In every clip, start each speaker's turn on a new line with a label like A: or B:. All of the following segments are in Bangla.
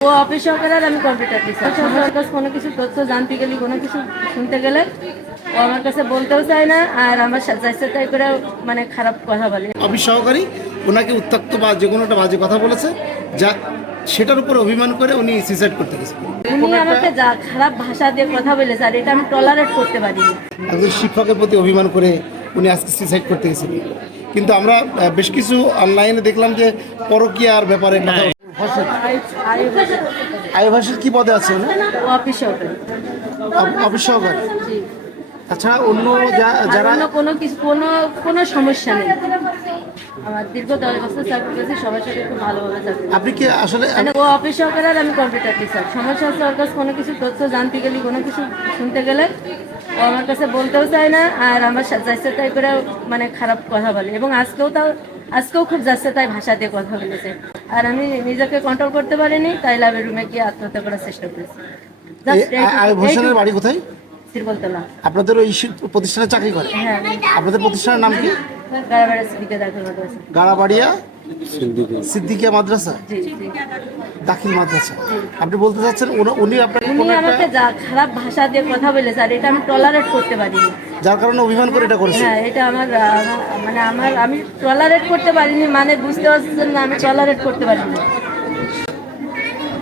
A: ও অফিস আমি কম্পিউটার টিচার আমার কাছে কোনো কিছু তথ্য জানতে গেলে কোনো কিছু শুনতে গেলে ও আমার কাছে বলতেও চায় না আর আমার তাই করে মানে খারাপ কথা বলে।
B: অফিস সহকারী ওনাকে উত্তক্ত বা যে কোনো একটা বাজে কথা বলেছে যা সেটার উপর অভিমান করে উনি সুইসাইড করতে গেছেন
A: উনি আমাকে যা খারাপ ভাষা দিয়ে কথা বলেছে আর এটা আমি টলারেট করতে পারিনি।
B: একজন শিক্ষকের প্রতি অভিমান করে উনি আজকে সুইসাইড করতে গেছেন। কিন্তু আমরা বেশ কিছু অনলাইনে দেখলাম যে পরকীয়ার ব্যাপারে কথা ফসল আয়ুভাষের কি পদে আছে উনি?
A: অফিস সহকারী
B: অফিস সহকারী তাছাড়া অন্য যারা
A: কোনো কিছু কোনো কোনো সমস্যা নেই। আমার দীর্ঘ দশ বছর চাকরি করেছি সবার সাথে খুব ভালোভাবে চাকরি
B: আপনি কি আসলে
A: মানে ও অফিস সহকারে আর আমি কম্পিউটার টিচার। সমস্যা হচ্ছে ওর কাছে কোনো কিছু তথ্য জানতে গেলে কোনো কিছু শুনতে গেলে ও আমার কাছে বলতেও চায় না আর আমার যাচ্ছে তাই করে মানে খারাপ কথা বলে। এবং আজকেও তাও আজকেও খুব যাচ্ছে তাই ভাষা দিয়ে কথা বলেছে। আর আমি নিজেকে কন্ট্রোল করতে পারিনি তাই লাভের রুমে গিয়ে আত্মহত্যা করার চেষ্টা করেছি।
B: আয়ুব বাড়ি কোথায়?
A: শ্রীবলতলা
B: আপনাদের ওই প্রতিষ্ঠানে চাকরি করে?
A: হ্যাঁ।
B: আপনাদের প্রতিষ্ঠানের নাম কি? গাড়াবাড়িয়া সিদ্দিকিয়া মাদ্রাসা? দাখিল মাদ্রাসা। আপনি বলতে চাচ্ছেন উনি- উনি আপনাকে
A: উনি আমাকে যা খারাপ ভাষা দিয়ে কথা বলেছে আর এটা আমি টলারেট করতে পারিনি।
B: যার কারণে অভিমান করে এটা করেছে।
A: হ্যাঁ এটা আমার মানে আমার আমি টলারেট করতে পারিনি মানে বুঝতে পারছেন না আমি টলারেট করতে পারিনি।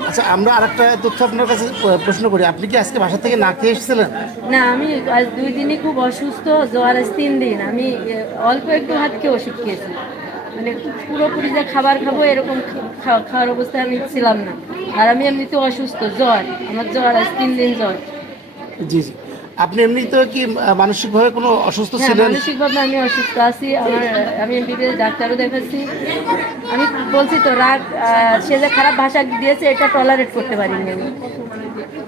B: আচ্ছা আমরা আরেকটা তথ্য আপনার কাছে প্রশ্ন করি। আপনি কি আজকে বাসা থেকে না খেয়ে এসেছিলেন?
A: না আমি আজ দুই দিনই খুব অসুস্থ জ্বর আজ তিন দিন। আমি অল্প একটু হাত খেয়ে ওষুধ খেয়েছি। মানে পুরোপুরি যে খাবার খাব এরকম খাওয়ার অবস্থায় আমি ছিলাম না। আর আমি এমনিতে অসুস্থ জ্বর। আমার জ্বর আজ তিন দিন জ্বর।
B: জি জি। আপনি এমনি তো কি মানসিকভাবে কোনো অসুস্থ
A: হ্যাঁ
B: ছিলেন?
A: মানসিকভাবে আমি অসুস্থ আছি। আমার আমি এমবিবিএস ডাক্তারও দেখাচ্ছি। আমি বলছি তো রাগ সে যে খারাপ ভাষা দিয়েছে এটা টলারেট করতে পারিনি আমি।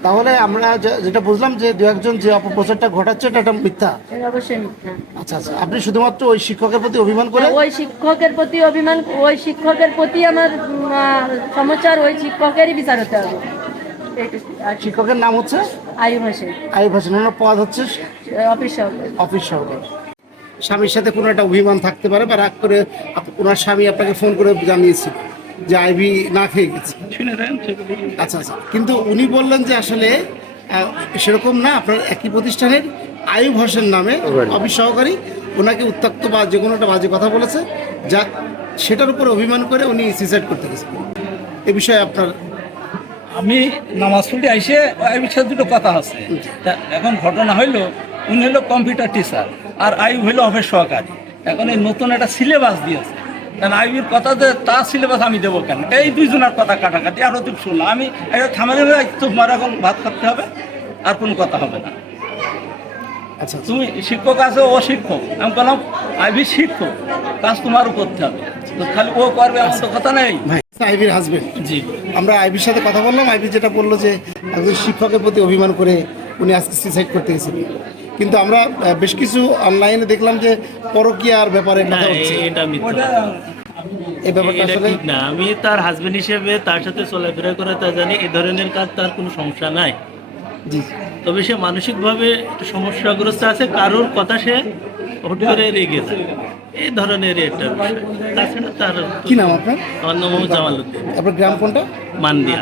B: তাহলে আমরা যেটা বুঝলাম যে দু একজন যে অপপ্রচারটা ঘটাচ্ছে এটা একটা মিথ্যা।
A: অবশ্যই মিথ্যা।
B: আচ্ছা আচ্ছা। আপনি শুধুমাত্র ওই শিক্ষকের প্রতি অভিমান করে
A: ওই শিক্ষকের প্রতি অভিমান ওই শিক্ষকের প্রতি আমার সমাচার ওই শিক্ষকেরই বিচার হতে হবে।
B: শিক্ষকের নাম হচ্ছে?
A: আয়ুব হোসেন।
B: আয়ুব হোসেন। ওনার পদ হচ্ছে?
A: অফিস সহকারী।
B: অফিস সহকারী। স্বামীর সাথে কোনো একটা অভিমান থাকতে পারে বা রাগ করে ওনার স্বামী আপনাকে ফোন করে জানিয়েছিল। যে আইভি না খেয়ে গেছে। আচ্ছা আচ্ছা। কিন্তু উনি বললেন যে আসলে সেরকম না আপনার একই প্রতিষ্ঠানের আয়ুব হোসেন নামে অফিস সহকারী ওনাকে উত্তক্ত বা যে কোনো একটা বাজে কথা বলেছে যা সেটার উপর অভিমান করে উনি সুইসাইড করতে গেছেন। এ বিষয়ে আপনার
C: আমি নামাজ পড়ে আইসে এই বিষয়ে দুটো কথা আছে। এখন ঘটনা হইল উনি হলো কম্পিউটার টিচার আর আইব হইল অফিস সহকারী। এখন এই নতুন একটা সিলেবাস দিয়েছে। কারণ আইবির কথা যে তার সিলেবাস আমি দেবো কেন? এই দুইজনের কথা কাটাকাটি। আর অতি শুনলাম আমি এটা থামালে তোমার এখন ভাত খাতে হবে আর কোনো কথা হবে না।
B: আচ্ছা। আচ্ছা।
C: তুমি শিক্ষক আছে ও শিক্ষক। আমি বললাম আইবি শিক্ষক কাজ তোমার করতে হবে। তো খালি ও করবে এমন তো কথা নেই।
B: ভাই আইভির হাজবেন্ড
C: জি।
B: আমরা আইবির সাথে কথা বললাম। আইবি যেটা বলল যে একজন শিক্ষকের প্রতি অভিমান করে উনি আজকে সুইসাইড করতে গেছিলেন কিন্তু আমরা বেশ কিছু অনলাইনে দেখলাম যে পরকীয়ার ব্যাপারে কথা হচ্ছে
D: এটা
B: এই ব্যাপারটা আসলে
D: না। আমি তার হাজবেন্ড হিসেবে তার সাথে চলাফেরা করে তা জানি এ ধরনের কাজ তার কোনো সমস্যা নাই।
B: জি।
D: তবে সে মানসিকভাবে একটু সমস্যাগ্রস্ত আছে কারোর কথা সে হুট করে রেগে এই ধরনের একটা বিষয়। তাছাড়া তার
B: কি নাম আপনার?
D: অন্য মোহাম্মদ জামাল উদ্দিন।
B: আপনার গ্রাম কোনটা?
D: মান্দিয়া